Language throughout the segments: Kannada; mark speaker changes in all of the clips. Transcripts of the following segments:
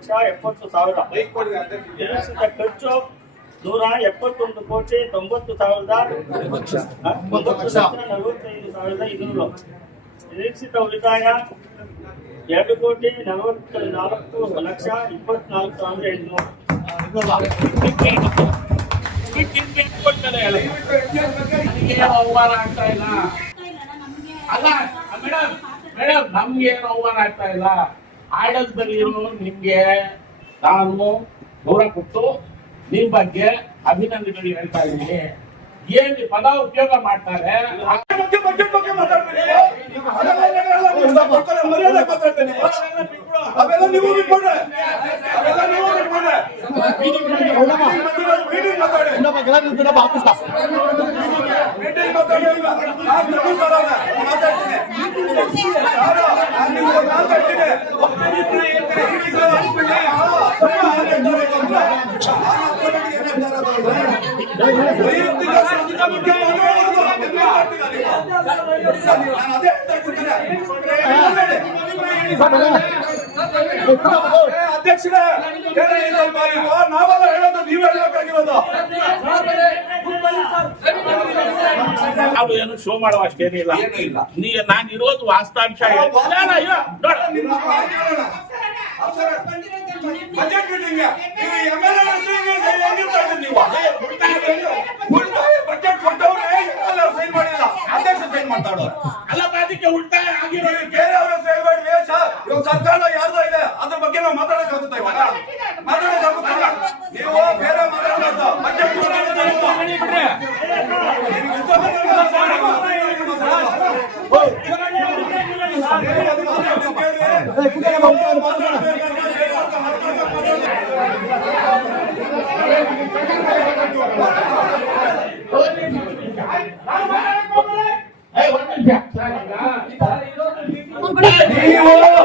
Speaker 1: ಲಕ್ಷ ಎಪ್ಪತ್ತು ಸಾವಿರ. ಬೈಕ್ ಖರ್ಚು ನೂರ ಎಪ್ಪತ್ತೊಂದು ಕೋಟಿ ತೊಂಬತ್ತು ಸಾವಿರದ? ಒಂಬತ್ತು ಲಕ್ಷ ನಲವತ್ತೈದು ಸಾವಿರದ ಇನ್ನೂರು. ನಿರೀಕ್ಷಿತ ಉಳಿತಾಯ ಎರಡು ಕೋಟಿ ನಲವತ್ತ ನಾಲ್ಕು ಲಕ್ಷ ಇಪ್ಪತ್ನಾಲ್ಕು ಸಾವಿರದ ಎಂಟುನೂರು.
Speaker 2: ನಮ್ಗೆ ಅವಮಾನ ಆಗ್ತಾ ಇಲ್ಲ. ಅಲ್ಲ ಮೇಡಮ್ ಮೇಡಮ್ ನಮ್ಗೆ ಏನು ಅವಮಾನ ಆಗ್ತಾ ಇಲ್ಲ. ಆಡಳಿತದಲ್ಲಿ ನಿಮ್ಗೆ ನಾನು ಗೌರವ ಕೊಟ್ಟು ನಿಮ್ ಬಗ್ಗೆ ಅಭಿನಂದನೆಗಳು ಹೇಳ್ತಾ ಇದ್ದೀನಿ. ಏನ್ ಪದ ಉಪಯೋಗ ಮಾಡ್ತಾರೆ?
Speaker 3: ಅವೆಲ್ಲ ಅಧ್ಯಕ್ಷರೇ ನೀವು
Speaker 2: ಏನು ಶೋ ಮಾಡುವ ಅಷ್ಟೇನಿಲ್ಲ. ನೀ ನಾನು ಇರೋದು ವಾಸ್ತವಾಂಶ
Speaker 3: ಬಜೆಟ್ ಮೀಟಿಂಗ್ ನೀವು ಎಂ ಎಲ್ ಹೆಂಗಿರ್ತಾ ಇದ್ದೀರಿ ನೀವು. ಉಳಿತಾಯ ಬಜೆಟ್ ಕೊಟ್ಟವ್ರೆ ಎಲ್ಲ ಸೈನ್ ಮಾಡಿಲ್ಲ. ಅಧ್ಯಕ್ಷ ಸೈನ್ ಮಾತಾಡೋರು
Speaker 2: ಅಲ್ಲ ಅದಕ್ಕೆ ಉಳಿತಾಯ ಆಗಿರೋ
Speaker 3: ಬೇರೆ ಅವರ ಸೈನ್ ಮಾಡಿ ಸರ್ಕಾರ ಯಾರ್ದೋ ಇದೆ ಅದ್ರ ಬಗ್ಗೆ ನಾವು ಮಾತಾಡೋಕ್ಕಾಗುತ್ತಾ ಇವಾಗ ಮಾತಾಡೋಕ್ಕಾಗುತ್ತಲ್ಲ ನೀವು ಬೇರೆ ಮಾತಾಡೋದು ಬಜೆಟ್ ಮಾತಾಡೋದು ನಿಮ್ಗೆ ಇಷ್ಟ ಬಂದಂಗೆ
Speaker 2: ಏ, ಒಂದ್ ನಿಮಿಷ. ಸರ್, ಈಗ
Speaker 3: ನೀವು ಇಲ್ಲ ಇಲ್ಲ ನಾವು ನಾವು ಏ, ಏ, ನಾನು ಮಾತಾಡ್ತೀನಿ. ಬಗ್ಗೆ ಬಗ್ಗೆ ಮಾತಾಡಿ. ಒಬ್ಬರೇ ಎಲ್ಲರೂ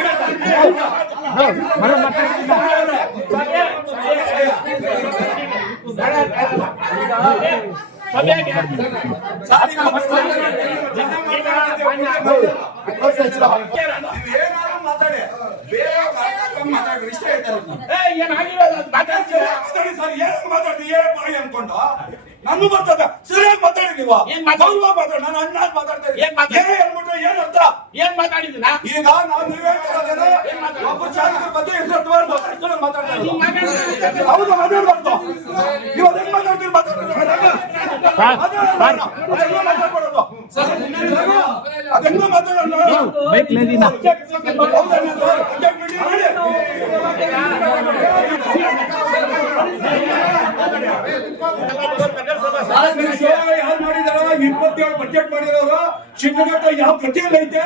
Speaker 3: ಏನಾದ್ರು ಮಾತಾಡಿ ಮಾತಾಡಿ ಅನ್ಕೊಂಡು ನೀವು? ಗೌರವ ಮಾತಾಡಿ ಇದ್ದೀನಿ.
Speaker 2: ಏನ್ ಮಾತಾಡಿ?
Speaker 3: ಏನೇ ಹೇಳ್ಬಿಟ್ರೆ ಏನ್ ಅರ್ಥ
Speaker 2: ಏನ್ ಮಾತಾಡಿದಿನ
Speaker 3: ಈಗ ನಾವು ನೀವ್ ಒಬ್ಬ ಶಾಸಕರ ಬಗ್ಗೆ ಎಷ್ಟು ಮಾತಾಡ್ತಾ. ಹೌದು ಮಾತಾಡ್ಬಾರ್ದು ಮಾತಾಡ್ತೀರಿ ಮಾತಾಡೋಣ ಹೌದಾ ನೀವು? ಅಧ್ಯಕ್ಷ meeting ಮಾಡಿ. ಯಾರು ಮಾಡಿದಾರ ಇಪ್ಪತ್ತೇಳು ಬಜೆಟ್ ಮಾಡಿರೋರು ಶಿವಮೊಗ್ಗ ಯಾವ ಕಥೆಯಲ್ಲಿ ಐತೆ?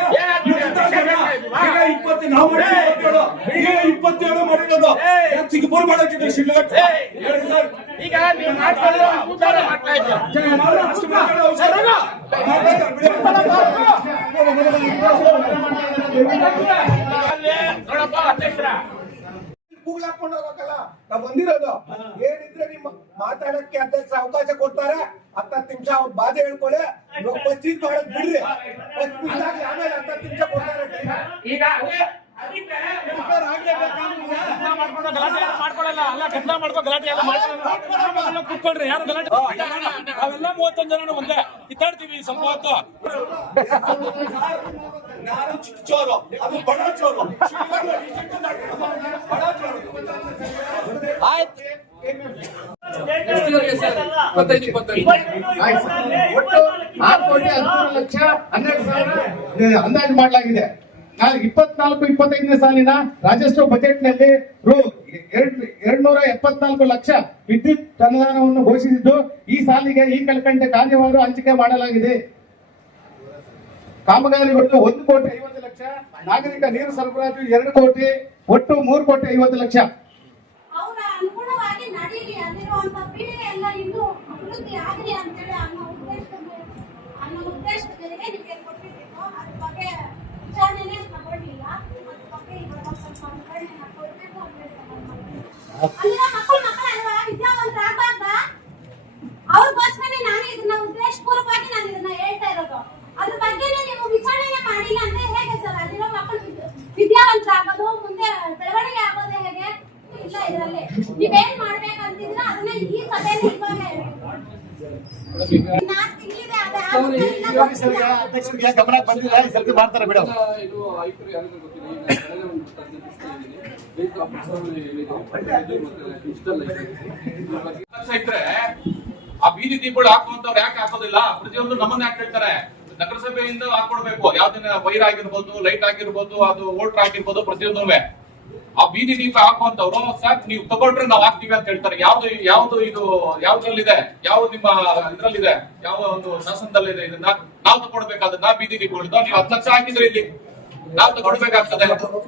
Speaker 3: ಇಪ್ಪತ್ತು ನಾವು ಇಪ್ಪತ್ತೇಳು ಮಾಡಿರೋದು. ಸಿಂಗಪೂರ್ ಹೇಳಿ
Speaker 2: ಈಗ ನೀವು
Speaker 3: ಮಾತಾಡೋ.
Speaker 2: ನೋಡಪ್ಪ ಅಧ್ಯಕ್ಷರ.
Speaker 4: ಕೂಗ್ಲ್ ಹಾಕೊಂಡು ಹೋಗಕ್ಕಲ್ಲ ನಾವ್ ಬಂದಿರೋದು. ಏನಿದ್ರೆ ನಿಮ್ಮ ಮಾತಾಡಕ್ಕೆ ಅಧ್ಯಕ್ಷ ಅವಕಾಶ ಕೊಡ್ತಾರೆ. ಹತ್ತತ್ತು ನಿಮಿಷ ಅವ್ರ ಬಾಧೆ ಹೇಳ್ಕೊಳ್ಳಿ ಇವಾಗ ಪಸ್ಟಿದ್ ಮಾಡೋದ್ ಬಿಡ್ರಿ. ಬಿಟ್ಟಾಗ್ಲಿ ಆಮೇಲೆ ಹತ್ತತ್ತು ನಿಮಿಷ ಕೊಡ್ತಾರೆ.
Speaker 2: ಈಗ
Speaker 5: ಕುತ್ಕೊಳ್ರಿ ಯಾರು ಗಲಾಟೆ ನಾವೆಲ್ಲ ಮೂವತ್ತೊಂದು ಜನ ಒಂದೇ. ಕಿತ್ತಾಡ್ತೀವಿ
Speaker 3: ನಾನು ಚಿಕ್ಕ ಚೋರು ಅದು. ಬಡ ಚೋರು
Speaker 6: ಇಪ್ಪತ್ತೈದು ಇಪ್ಪತ್ತೈದು.
Speaker 1: ಆಯ್ತು ಸರ್.
Speaker 6: ಒಟ್ಟು ಆರು ಕೋಟಿ ಹದಿಮೂರು ಲಕ್ಷ ಹನ್ನೆರಡು ಸಾವಿರ. ಅಂದಾಜು ಮಾಡಲಾಗಿದೆ. ನಾಳೆ ಇಪ್ಪತ್ನಾಲ್ಕು ಇಪ್ಪತ್ತೈದನೇ ಸಾಲಿನ ರಾಜಸ್ವ ಬಜೆಟ್ನಲ್ಲಿ ರು ಎರಡ್ ಎರಡ್ನೂರ ಎಪ್ಪತ್ನಾಲ್ಕು ಲಕ್ಷ ವಿದ್ಯುತ್ ಅನುದಾನವನ್ನು ಘೋಷಿಸಿದ್ದು ಈ ಸಾಲಿಗೆ ಈ ಕಲ್ಕಂಡೆ ಕಾರ್ಯವಾರು ಹಂಚಿಕೆ ಮಾಡಲಾಗಿದೆ. ಕಾಮಗಾರಿಗಳು ಒಂದು ಕೋಟಿ ಐವತ್ತು ಲಕ್ಷ ನಾಗರಿಕ ನೀರು ಸರಬರಾಜು ಎರಡು ಕೋಟಿ ಒಟ್ಟು ಮೂರು ಕೋಟಿ ಐವತ್ತು ಲಕ್ಷ.
Speaker 7: ಅಲ್ಲಿರುವಂತ ಪೀಳಿಗೆ ಎಲ್ಲ ಇನ್ನು ಅಭಿವೃದ್ಧಿ ಆಗಲಿ ಅಂತೇಳಿ ಅನ್ನೋ ಉದ್ದೇಶದ ಮೇಲೆ- ಅನ್ನೋ ಉದ್ದೇಶದ ಮೇರೆಗೆ ನಿಮಗೆ ಕೊಟ್ಟಿದ್ದು ಅದ್ರ ಬಗ್ಗೆ ವಿಚಾರಣೆನೇ ತಗೊಳ್ಳಿಲ್ಲ. ಅದ್ರ ಬಗ್ಗೆ ಇವಾಗ ಸ್ವಲ್ಪ ವಿವರಣೆನ ಕೊಡ್ಬೇಕು ಅಂತ ಹೇಳ್ತಾರೆ ಅಲ್ಲಿರೋ ಮಕ್ಕಳು ಮಕ್ಕಳು ಅಲ್ವಾ ವಿದ್ಯಾವಂತರ ಆಗ್ಬಾರ್ದ ಅವ್ರಿಗೋಸ್ಕರ ನಾನು ಇದನ್ನ ಉದ್ದೇಶಪೂರ್ವಕವಾಗಿ ನಾನು ಇದನ್ನ ಹೇಳ್ತಾ ಇರೋದು ಅದ್ರ ಬಗ್ಗೆನೇ ನೀವು ವಿಚಾರಣೆ ಮಾಡಿಲ್ಲ ಅಂದ್ರೆ ಹೇಗೆ ಸರ್ ಅಲ್ಲಿರೋ ಮಕ್ಕಳು ವಿದ್ಯ- ವಿದ್ಯಾವಂತರಾಗೋದು ಮುಂದೆ ಬೆಳವಣಿಗೆ ಆಗೋದು ಹೇಗೆ ಇಲ್ಲ ಇದರಲ್ಲಿ ನೀವೇನ್
Speaker 3: ಬಂದಿಲ್ಲ ಮಾಡ್ತಾರೆ ಮೇಡಮ್
Speaker 6: ಆ
Speaker 2: ಬೀದಿ ದೀಪಗಳು ಹಾಕುವಂತವ್ರು ಯಾಕೆ ಹಾಕೋದಿಲ್ಲ ಪ್ರತಿಯೊಂದು ನಮ್ಮನ್ನ ಯಾಕೆ ಹೇಳ್ತಾರೆ ನಗರಸಭೆಯಿಂದ ಹಾಕೊಡ್ಬೇಕು. ಯಾವ್ದಿನ ವೈರ್ ಆಗಿರ್ಬೋದು, ಲೈಟ್ ಆಗಿರ್ಬೋದು, ಅದು ವೋಟರ್ ಆಗಿರ್ಬೋದು ಪ್ರತಿಯೊಂದು ಆ ಬೀದಿ ದೀಪ ಹಾಕುವಂತವ್ರು, ಸಾಕ್, ನೀವು ತಗೊಂಡ್ರೆ ನಾವು ಹಾಕ್ತೀವಿ ಅಂತ ಹೇಳ್ತಾರೆ. ಯಾವ್ದು ಯಾವ್ದು ಇದು, ಯಾವ್ದ್ರಲ್ಲಿದೆ? ಯಾವ ನಿಮ್ಮ ಇದ್ರಲ್ಲಿದೆ? ಯಾವ ಒಂದು ಶಾಸನದಲ್ಲಿದೆ ಇದನ್ನ? ನಾವು ತಗೊಡ್ಬೇಕಾದನ್ನ ಬೀದಿ ದೀಪಗಳನ್ನ ನೀವು ಹತ್ತು ಲಕ್ಷ ಹಾಕಿದ್ರೆ ಇಲ್ಲಿ. ನಾವು ತಗೊಡ್ಬೇಕಾಗ್ತದೆ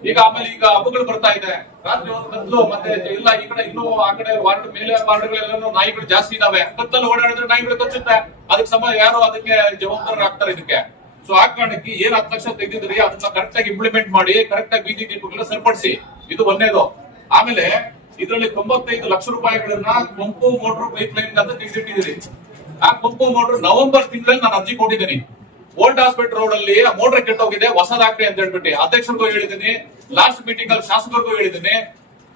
Speaker 2: ಈಗ ಆಮೇಲೆ ಈಗ ಹಬ್ಬಗಳು ಬರ್ತಾ ಇದೆ. ರಾತ್ರಿ ಒಂದು ಮತ್ತೆ ಇಲ್ಲ, ಈ ಕಡೆ ಇನ್ನೂ ಆ ಕಡೆ ವಾರ್ಡ್ ಮೇಲೆ ವಾರ್ಡ್ಗಳೆಲ್ಲ ನಾಯಿಗಳು ಜಾಸ್ತಿ ಇದಾವೆ. ಕತ್ತಲು ಓಡಾಡಿದ್ರೆ ನಾಯಿಗಳು ಕಚ್ಚುತ್ತೆ. ಅದಕ್ಕೆ ಸಂಬಂಧ ಯಾರು ಅದಕ್ಕೆ ಜವಾಬ್ದಾರರಾಗ್ತಾರೆ ಇದಕ್ಕೆ. ಸೊ ಆ ಕಾರಣಕ್ಕೆ ಏನ್ ಹತ್ತು ಲಕ್ಷ ತೆಗೆದಿದ್ರಿ, ಅದನ್ನ ಕರೆಕ್ಟ್ ಆಗಿ ಇಂಪ್ಲಿಮೆಂಟ್ ಮಾಡಿ ಕರೆಕ್ಟ್ ಆಗಿ ಬೀದಿ ದೀಪಗಳನ್ನ ಸರಿಪಡಿಸಿ. ಇದು ಒಂದೇದು. ಆಮೇಲೆ ಇದರಲ್ಲಿ ತೊಂಬತ್ತೈದು ಲಕ್ಷ ರೂಪಾಯಿಗಳನ್ನ ಕೊಂಪು ಮೋಟರ್ ಪೈಪ್ ಲೈನ್ ಅಂತ ತೆಗೆದಿಟ್ಟಿದ್ದೀರಿ ಆ ಕೊಂಪು ಮೋಟರ್ ನವೆಂಬರ್ ತಿಂಗಳಲ್ಲಿ ನಾನು ಅರ್ಜಿ ಕೊಟ್ಟಿದ್ದೀನಿ. ಓಲ್ಡ್ ಹಾಸ್ಪಿಟಲ್ ರೋಡ್ ಅಲ್ಲಿ ಮೋಟರ್ ಕೆಟ್ಟೋಗಿದೆ ಹೊಸದಾಕ್ರಿ ಅಂತ ಹೇಳ್ಬಿಟ್ಟು ಅಧ್ಯಕ್ಷರಿಗೂ ಹೇಳಿದ್ದೀನಿ ಲಾಸ್ಟ್ ಮೀಟಿಂಗ್ ಅಲ್ಲಿ ಶಾಸಕರಿಗೂ ಹೇಳಿದ್ದೀನಿ.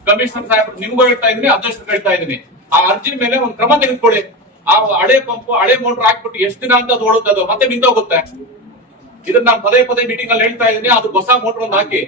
Speaker 2: ಕಮಿಷನರ್ ಸಾಹೇಬ್ ನಿಮ್ಗೂ ಹೇಳ್ತಾ ಇದ್ದೀನಿ ಅಧ್ಯಕ್ಷರು ಹೇಳ್ತಾ ಇದ್ದೀನಿ. ಆ ಅರ್ಜಿ ಮೇಲೆ ಒಂದು ಕ್ರಮ ತೆಗೆದುಕೊಳ್ಳಿ. ಆ ಹಳೆ ಪಂಪ್ ಹಳೆ ಮೋಟರ್ ಹಾಕ್ಬಿಟ್ಟು ಎಷ್ಟು ದಿನ ಅಂತ ಅದು ಮತ್ತೆ ನಿಂತೋಗುತ್ತೆ ಇದನ್ನ ನಾನು ಪದೇ ಪದೇ ಮೀಟಿಂಗ್ ಅಲ್ಲಿ ಹೇಳ್ತಾ ಇದೀನಿ ಅದು ಹೊಸ ಮೋಟರ್ ಒಂದು ಹಾಕಿ.